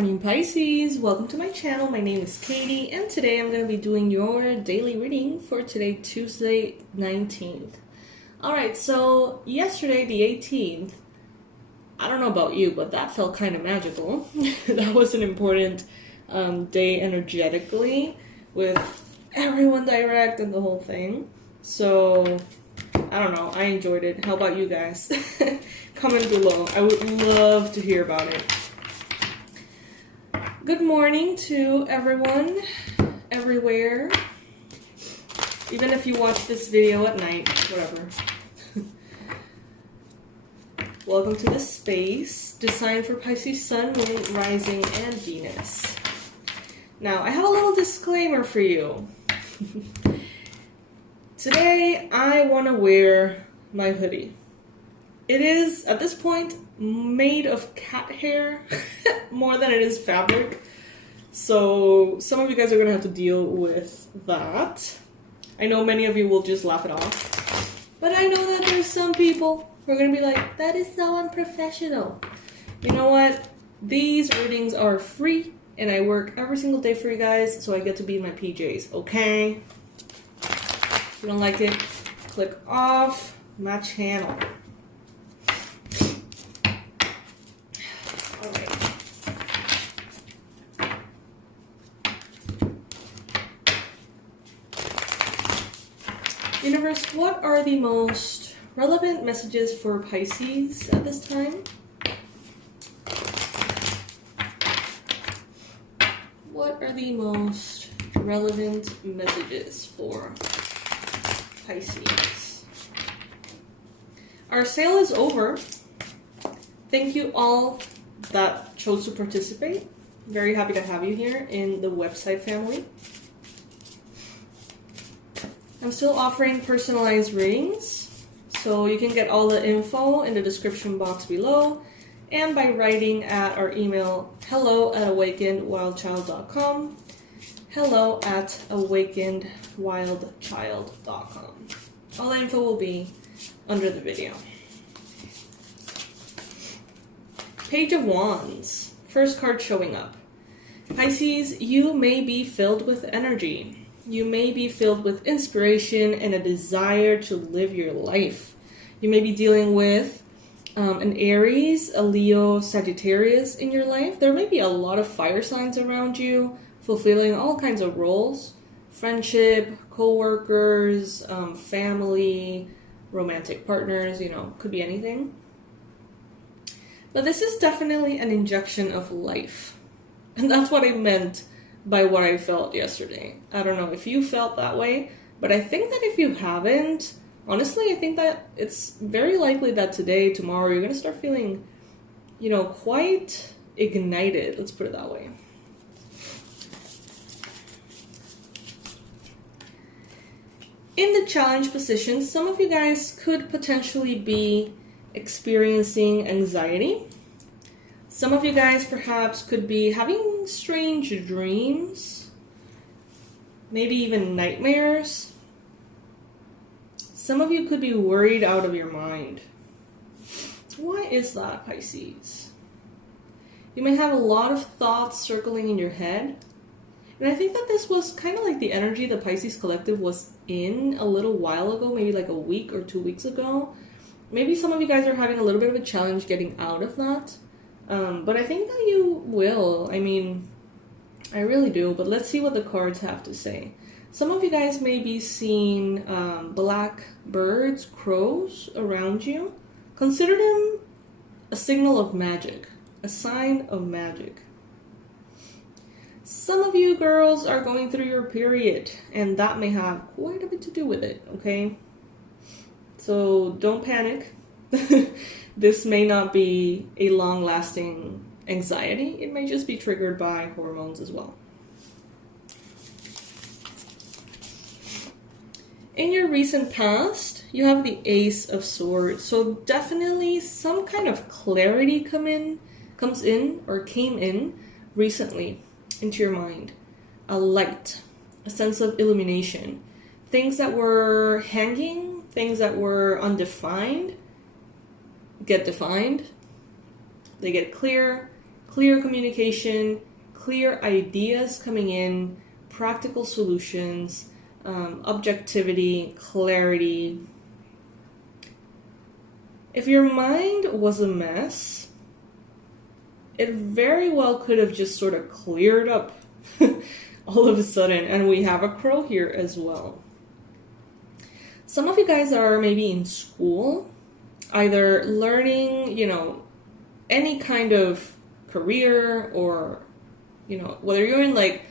morning, Pisces. Welcome to my channel. My name is Katie, and today I'm going to be doing your daily reading for today, Tuesday, 19th. Alright, so yesterday, the 18th, I don't know about you, but that felt kind of magical. That was an important day energetically, with everyone direct and the whole thing. So, I don't know, I enjoyed it. How about you guys? Comment below. I would love to hear about it. Good morning to everyone, everywhere. Even if you watch this video at night, whatever. Welcome to this space, designed for Pisces Sun, Moon, Rising, and Venus. Now, I have a little disclaimer for you. Today, I want to wear my hoodie. It is, at this point, made of cat hair more than it is fabric. So some of you guys are going to have to deal with that. I know many of you will just laugh it off. But I know that there's some people who are going to be like, that is so unprofessional. You know what? These readings are free and I work every single day for you guys, so I get to be in my PJs, okay? If you don't like it, click off my channel. Universe, what are the most relevant messages for Pisces at this time? What are the most relevant messages for Pisces? Our sale is over. Thank you all that chose to participate. Very happy to have you here in the website family. I'm still offering personalized readings, so you can get all the info in the description box below and by writing at our email hello@awakenedwildchild.com, hello@awakenedwildchild.com. All the info will be under the video. Page of Wands, first card showing up. Pisces, you may be filled with energy. You may be filled with inspiration and a desire to live your life. You may be dealing with an Aries, a Leo, Sagittarius in your life. There may be a lot of fire signs around you, fulfilling all kinds of roles. Friendship, co-workers, family, romantic partners, you know, could be anything. But this is definitely an injection of life. And that's what I meant by what I felt yesterday. I don't know if you felt that way, but I think that if you haven't, honestly, I think that it's very likely that today, tomorrow, you're going to start feeling, you know, quite ignited. Let's put it that way. In the challenge position, some of you guys could potentially be experiencing anxiety. Some of you guys perhaps could be having strange dreams, maybe even nightmares. Some of you could be worried out of your mind. Why is that, Pisces? You may have a lot of thoughts circling in your head. And I think that this was kind of like the energy the Pisces Collective was in a little while ago, maybe like a week or 2 weeks ago. Maybe some of you guys are having a little bit of a challenge getting out of that. But I think that you will. I mean, I really do. But let's see what the cards have to say. Some of you guys may be seeing black birds, crows around you. Consider them a signal of magic, a sign of magic. Some of you girls are going through your period, and that may have quite a bit to do with it, okay? So don't panic. This may not be a long-lasting anxiety. It may just be triggered by hormones as well. In your recent past, you have the Ace of Swords. So definitely some kind of clarity came in recently into your mind. A light, a sense of illumination. Things that were hanging, things that were undefined, get defined. They get clear, clear communication, clear ideas coming in, practical solutions, objectivity, clarity. If your mind was a mess, it very well could have just sort of cleared up all of a sudden. And we have a crow here as well. Some of you guys are maybe in school, either learning, any kind of career, or, whether you're in like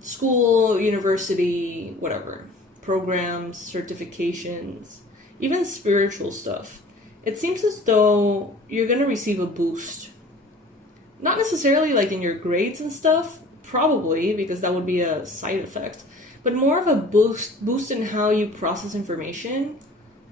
school, university, whatever, programs, certifications, even spiritual stuff. It seems as though you're going to receive a boost. Not necessarily like in your grades and stuff, probably, because that would be a side effect, but more of a boost in how you process information.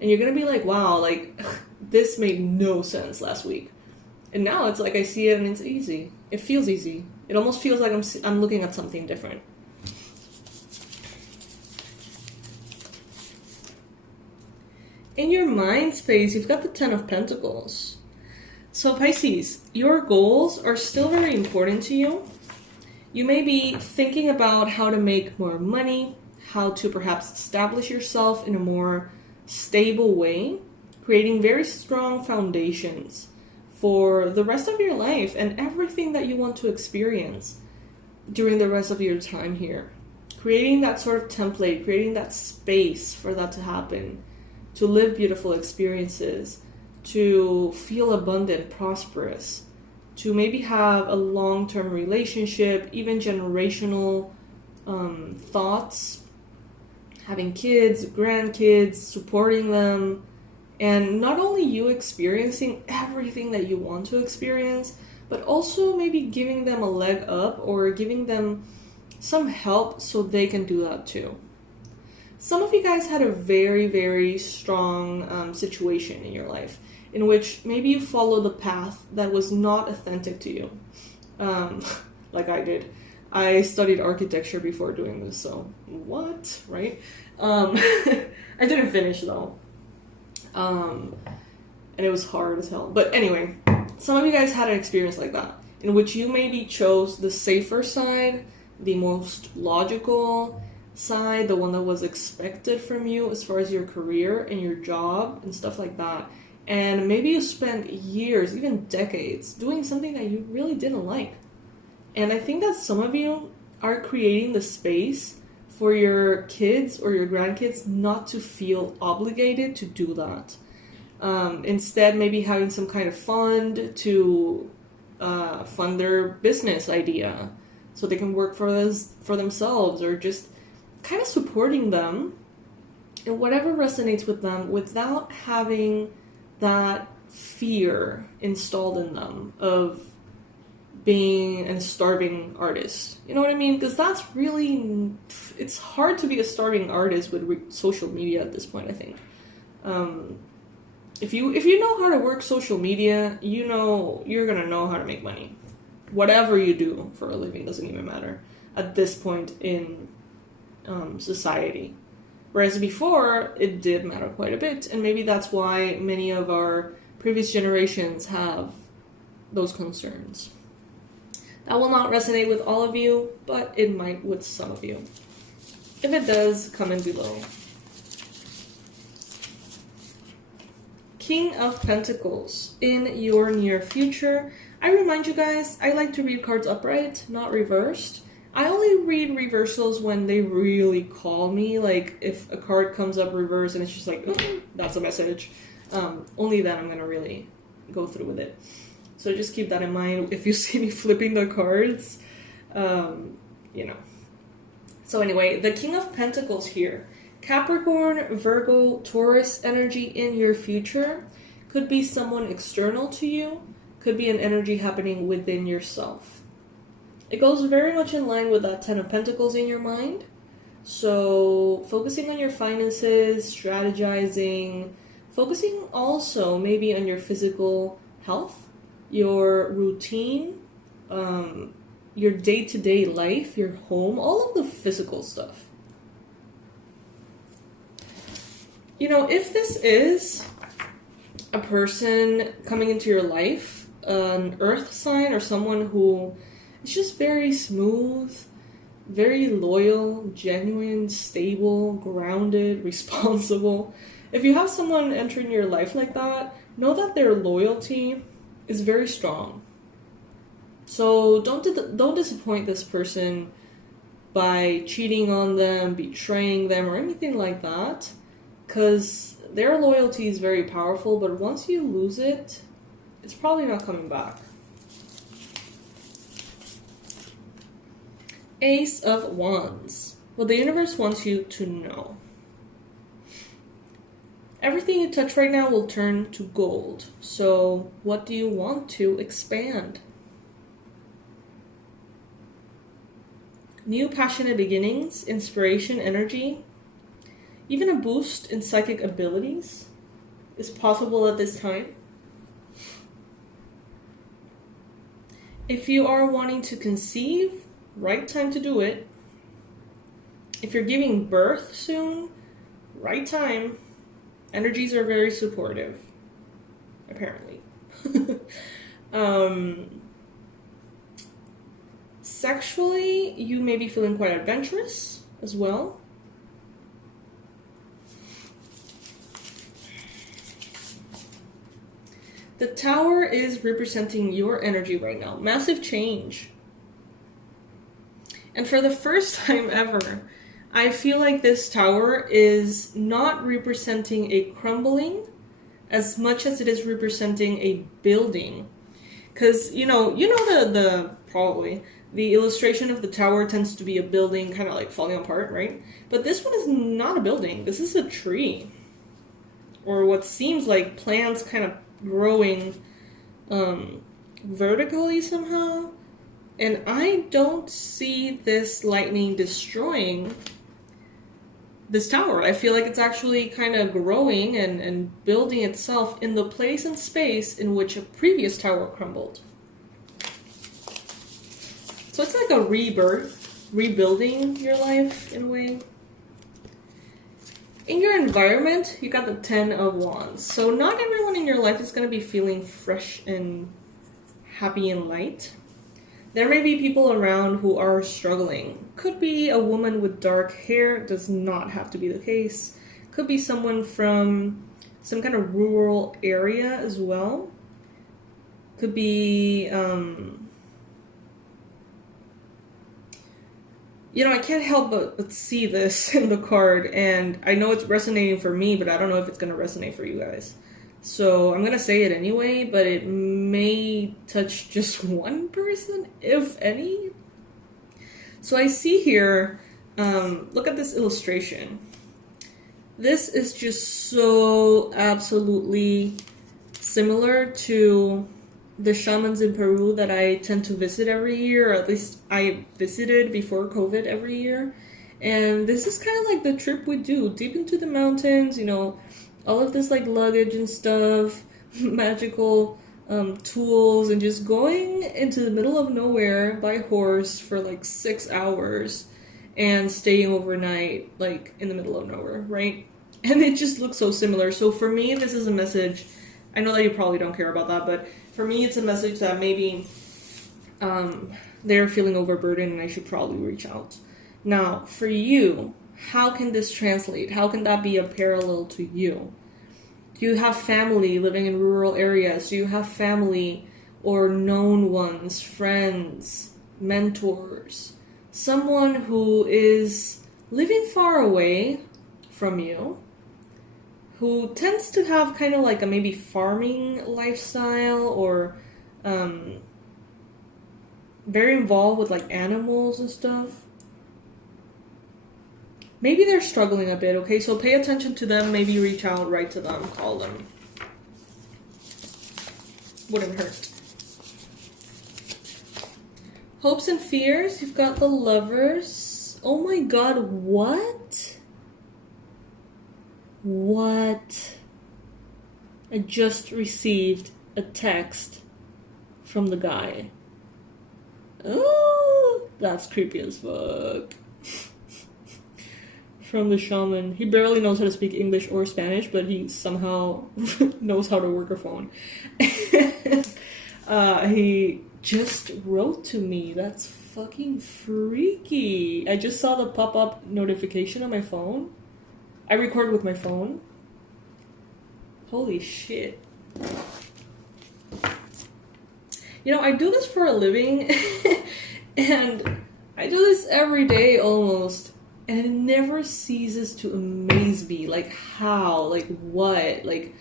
And you're going to be like, wow, like this made no sense last week. And now it's like I see it and it's easy. It feels easy. It almost feels like I'm looking at something different. In your mind space, you've got the Ten of Pentacles. So Pisces, your goals are still very important to you. You may be thinking about how to make more money, how to perhaps establish yourself in a more stable way, creating very strong foundations for the rest of your life and everything that you want to experience during the rest of your time here. Creating that sort of template, creating that space for that to happen, to live beautiful experiences, to feel abundant, prosperous, to maybe have a long-term relationship, even generational thoughts, having kids, grandkids, supporting them, and not only you experiencing everything that you want to experience, but also maybe giving them a leg up or giving them some help so they can do that too. Some of you guys had a very, very strong situation in your life in which maybe you followed a path that was not authentic to you. Like I did. I studied architecture before doing this, so what, right? I didn't finish though. And it was hard as hell. But anyway, some of you guys had an experience like that, in which you maybe chose the safer side, the most logical side, the one that was expected from you as far as your career and your job and stuff like that. And maybe you spent years, even decades, doing something that you really didn't like. And I think that some of you are creating the space for your kids or your grandkids not to feel obligated to do that. Instead, maybe having some kind of fund to fund their business idea so they can work for themselves, or just kind of supporting them in whatever resonates with them without having that fear installed in them of being a starving artist. You know what I mean? Because that's really, it's hard to be a starving artist with social media at this point, I think. If you know how to work social media, you know you're gonna know how to make money. Whatever you do for a living doesn't even matter at this point in society. Whereas before, it did matter quite a bit, and maybe that's why many of our previous generations have those concerns. That will not resonate with all of you, but it might with some of you. If it does, comment below. King of Pentacles in your near future. I remind you guys, I like to read cards upright, not reversed. I only read reversals when they really call me, like if a card comes up reversed and it's just like, that's a message. Only then I'm going to really go through with it. So just keep that in mind if you see me flipping the cards, you know. So anyway, the King of Pentacles here. Capricorn, Virgo, Taurus energy in your future. Could be someone external to you. Could be an energy happening within yourself. It goes very much in line with that Ten of Pentacles in your mind. So focusing on your finances, strategizing, focusing also maybe on your physical health, your routine, your day-to-day life, your home, all of the physical stuff. You know, if this is a person coming into your life an earth sign or someone who is just very smooth, very loyal, genuine, stable, grounded, responsible. If you have someone entering your life like that, know that their loyalty is very strong. So don't disappoint this person by cheating on them, betraying them, or anything like that, because their loyalty is very powerful, but once you lose it, it's probably not coming back. Ace of Wands. What the universe wants you to know. Everything you touch right now will turn to gold. So what do you want to expand? New passionate beginnings, inspiration, energy, even a boost in psychic abilities is possible at this time. If you are wanting to conceive, right time to do it. If you're giving birth soon, right time. Energies are very supportive, apparently. Sexually, you may be feeling quite adventurous as well. The Tower is representing your energy right now. Massive change. And for the first time ever, I feel like this Tower is not representing a crumbling as much as it is representing a building. Because, probably the illustration of the Tower tends to be a building kind of like falling apart, right? But this one is not a building. This is a tree. Or what seems like plants kind of growing vertically somehow. And I don't see this lightning destroying this tower. I feel like it's actually kind of growing and building itself in the place and space in which a previous tower crumbled. So it's like a rebirth, rebuilding your life in a way. In your environment, you got the 10 of Wands. So not everyone in your life is going to be feeling fresh and happy and light. There may be people around who are struggling. Could be a woman with dark hair, does not have to be the case. Could be someone from some kind of rural area as well. Could be, I can't help but see this in the card, and I know it's resonating for me, but I don't know if it's going to resonate for you guys. So I'm going to say it anyway, but it may touch just one person, if any. So I see here, look at this illustration. This is just so absolutely similar to the shamans in Peru that I tend to visit every year, or at least I visited before COVID every year. And this is kind of like the trip we do, deep into the mountains, all of this like luggage and stuff, magical tools, and just going into the middle of nowhere by horse for like 6 hours and staying overnight like in the middle of nowhere, right? And it just looks so similar. So for me, this is a message. I know that you probably don't care about that, but for me, it's a message that maybe they're feeling overburdened and I should probably reach out. Now, for you, how can this translate? How can that be a parallel to you? Do you have family living in rural areas? Do you have family or known ones, friends, mentors, someone who is living far away from you, who tends to have kind of like a maybe farming lifestyle or very involved with like animals and stuff? Maybe they're struggling a bit, okay? So pay attention to them, maybe reach out, write to them, call them. Wouldn't hurt. Hopes and fears, you've got the Lovers. Oh my god, what? What? I just received a text from the guy. Oh, that's creepy as fuck. From the shaman. He barely knows how to speak English or Spanish, but he somehow knows how to work a phone. He just wrote to me. That's fucking freaky. I just saw the pop-up notification on my phone. I record with my phone. Holy shit. You know, I do this for a living, and I do this every day almost, and it never ceases to amaze me. Like, how? Like, what? Like,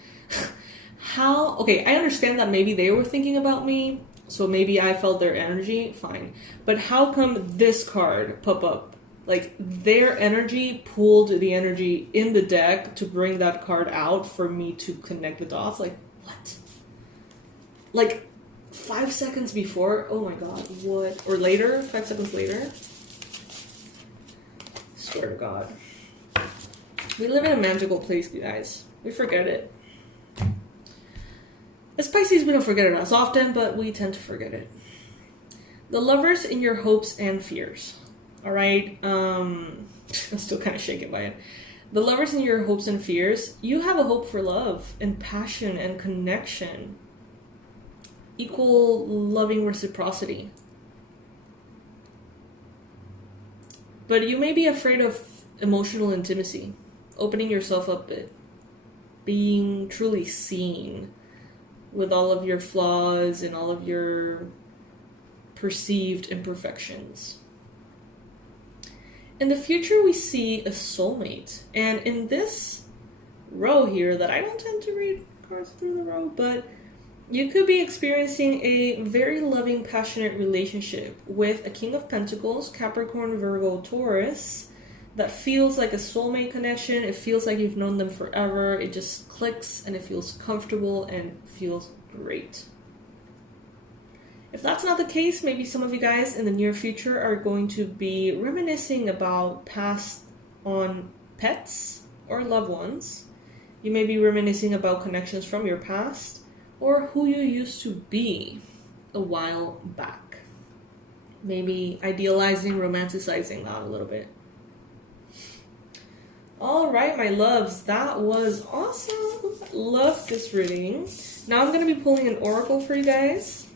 how? Okay, I understand that maybe they were thinking about me, so maybe I felt their energy, fine. But how come this card pop up? Like, their energy pulled the energy in the deck to bring that card out for me to connect the dots. Like, what? Like, 5 seconds before? Oh my god, what? Or later? 5 seconds later? Swear to God. We live in a magical place, you guys. We forget it. As Pisces, we don't forget it as often, but we tend to forget it. The lovers in your hopes and fears. Alright? I'm still kind of shaken by it. The lovers in your hopes and fears, you have a hope for love and passion and connection. Equal loving reciprocity. But you may be afraid of emotional intimacy, opening yourself up a bit, being truly seen with all of your flaws and all of your perceived imperfections. In the future, we see a soulmate. And in this row here, that I don't tend to read cards through the row, but you could be experiencing a very loving, passionate relationship with a King of Pentacles, Capricorn, Virgo, Taurus, that feels like a soulmate connection. It feels like you've known them forever. It just clicks and it feels comfortable and feels great. If that's not the case, maybe some of you guys in the near future are going to be reminiscing about past on pets or loved ones. You may be reminiscing about connections from your past or who you used to be a while back. Maybe idealizing, romanticizing that a little bit. All right, my loves, that was awesome. Love this reading. Now I'm going to be pulling an oracle for you guys.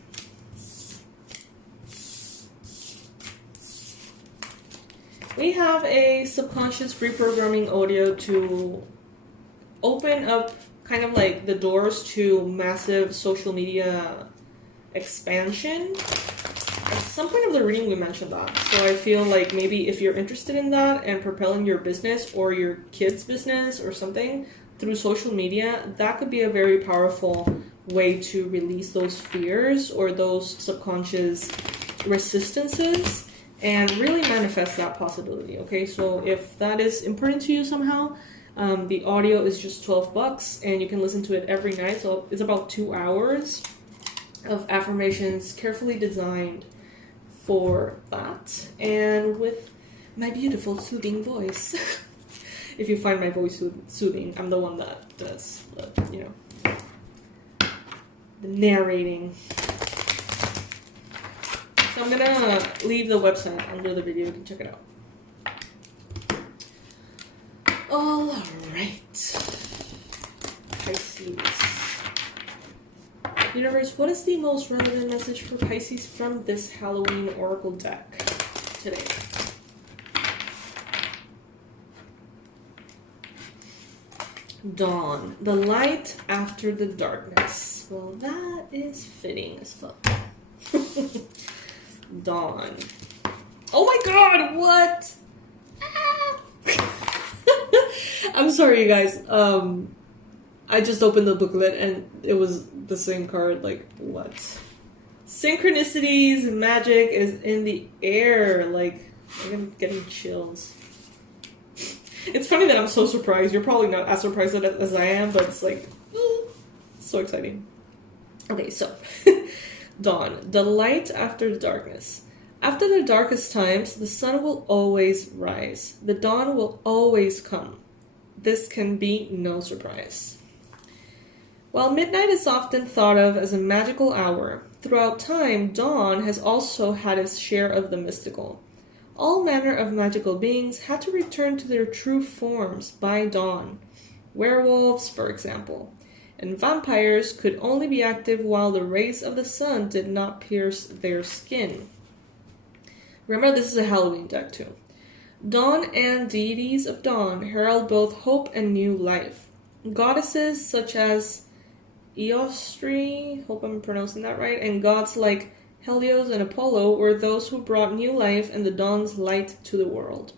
We have a subconscious reprogramming audio to open up kind of like the doors to massive social media expansion. At some point of the reading, we mentioned that. So I feel like maybe if you're interested in that and propelling your business or your kids' business or something through social media, that could be a very powerful way to release those fears or those subconscious resistances and really manifest that possibility. Okay, so if that is important to you somehow, the audio is just $12 and you can listen to it every night. So it's about 2 hours of affirmations carefully designed for that, and with my beautiful soothing voice. If you find my voice soothing, I'm the one that does the narrating. So I'm gonna leave the website under the video, you can check it out. All right, Pisces. Universe, what is the most relevant message for Pisces from this Halloween Oracle deck today? Dawn, the light after the darkness. Well, that is fitting as fuck. Dawn. Oh my god, what? Ah! I'm sorry, you guys. I just opened the booklet and it was the same card. Like, what? Synchronicities, magic is in the air. Like, I'm getting chills. It's funny that I'm so surprised. You're probably not as surprised as I am, but it's like, so exciting. Okay, so, dawn, the light after the darkness. After the darkest times, the sun will always rise. The dawn will always come. This can be no surprise. While midnight is often thought of as a magical hour, throughout time, dawn has also had its share of the mystical. All manner of magical beings had to return to their true forms by dawn. Werewolves, for example. and vampires could only be active while the rays of the sun did not pierce their skin. Remember, this is a Halloween deck too. Dawn and deities of dawn herald both hope and new life. Goddesses such as Eostri, hope I'm pronouncing that right, and gods like Helios and Apollo were those who brought new life and the dawn's light to the world.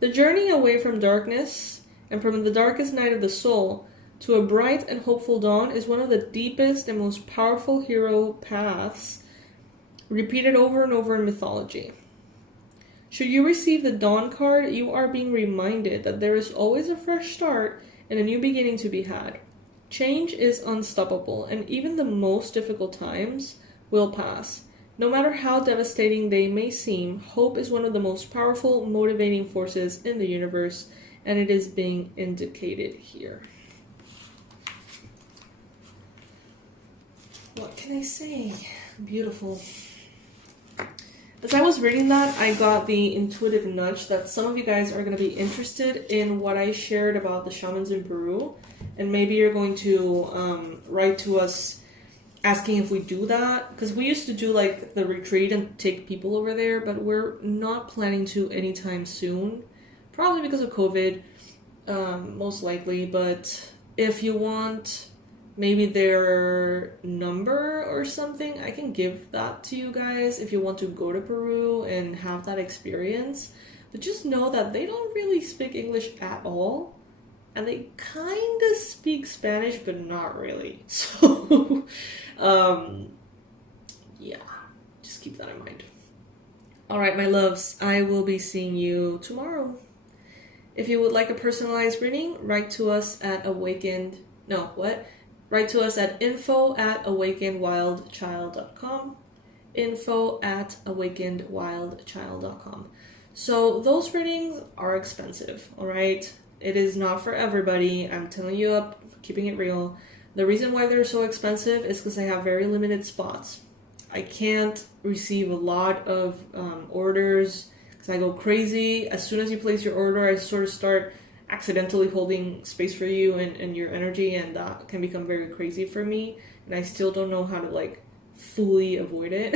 The journey away from darkness and from the darkest night of the soul to a bright and hopeful dawn is one of the deepest and most powerful hero paths repeated over and over in mythology. Should you receive the Dawn card, you are being reminded that there is always a fresh start and a new beginning to be had. Change is unstoppable, and even the most difficult times will pass. No matter how devastating they may seem, hope is one of the most powerful motivating forces in the universe, and it is being indicated here. What can I say? Beautiful. As I was reading that, I got the intuitive nudge that some of you guys are going to be interested in what I shared about the shamans in Peru, and maybe you're going to write to us asking if we do that, because we used to do like the retreat and take people over there, but we're not planning to anytime soon, probably because of COVID, most likely. But if you want maybe their number or something, I can give that to you guys if you want to go to Peru and have that experience. But just know that they don't really speak English at all, and they kind of speak Spanish, but not really. So yeah, just keep that in mind. All right, my loves, I will be seeing you tomorrow. If you would like a personalized reading, write to us at Write to us at info@awakenedwildchild.com. info@awakenedwildchild.com. So those readings are expensive, all right? It is not for everybody. I'm telling you up, keeping it real. The reason why they're so expensive is because I have very limited spots. I can't receive a lot of orders because I go crazy. As soon as you place your order, I sort of start accidentally holding space for you and your energy, and that can become very crazy for me, and I still don't know how to like fully avoid it.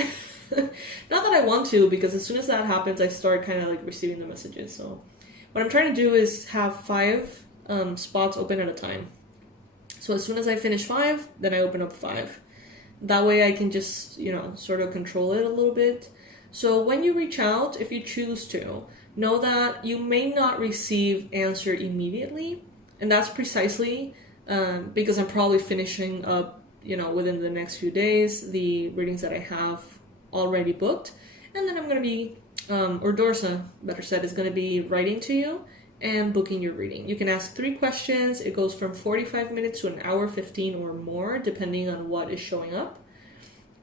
Not that I want to, because as soon as that happens, I start kind of like receiving the messages. So what I'm trying to do is have 5 spots open at a time. So as soon as I finish 5, then I open up 5. That way I can just, sort of control it a little bit. So when you reach out, if you choose to, know that you may not receive answer immediately, and that's precisely because I'm probably finishing up, within the next few days, the readings that I have already booked, and then I'm going to be, or Dorsa, better said, is going to be writing to you and booking your reading. You can ask 3 questions. It goes from 45 minutes to an hour 15 or more, depending on what is showing up.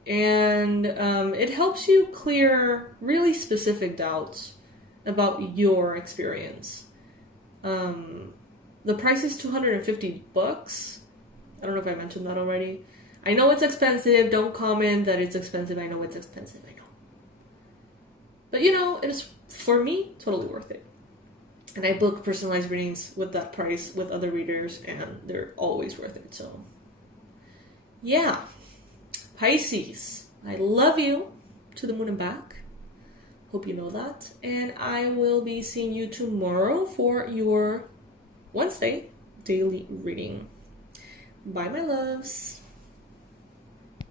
And it helps you clear really specific doubts about your experience. The price is $250. I don't know if I mentioned that already. I know it's expensive. Don't comment that it's expensive. I know it's expensive. I know. But it's, for me, totally worth it. And I book personalized readings with that price with other readers, and they're always worth it. So, yeah. Pisces, I love you to the moon and back. Hope you know that. And I will be seeing you tomorrow for your Wednesday daily reading. Bye, my loves.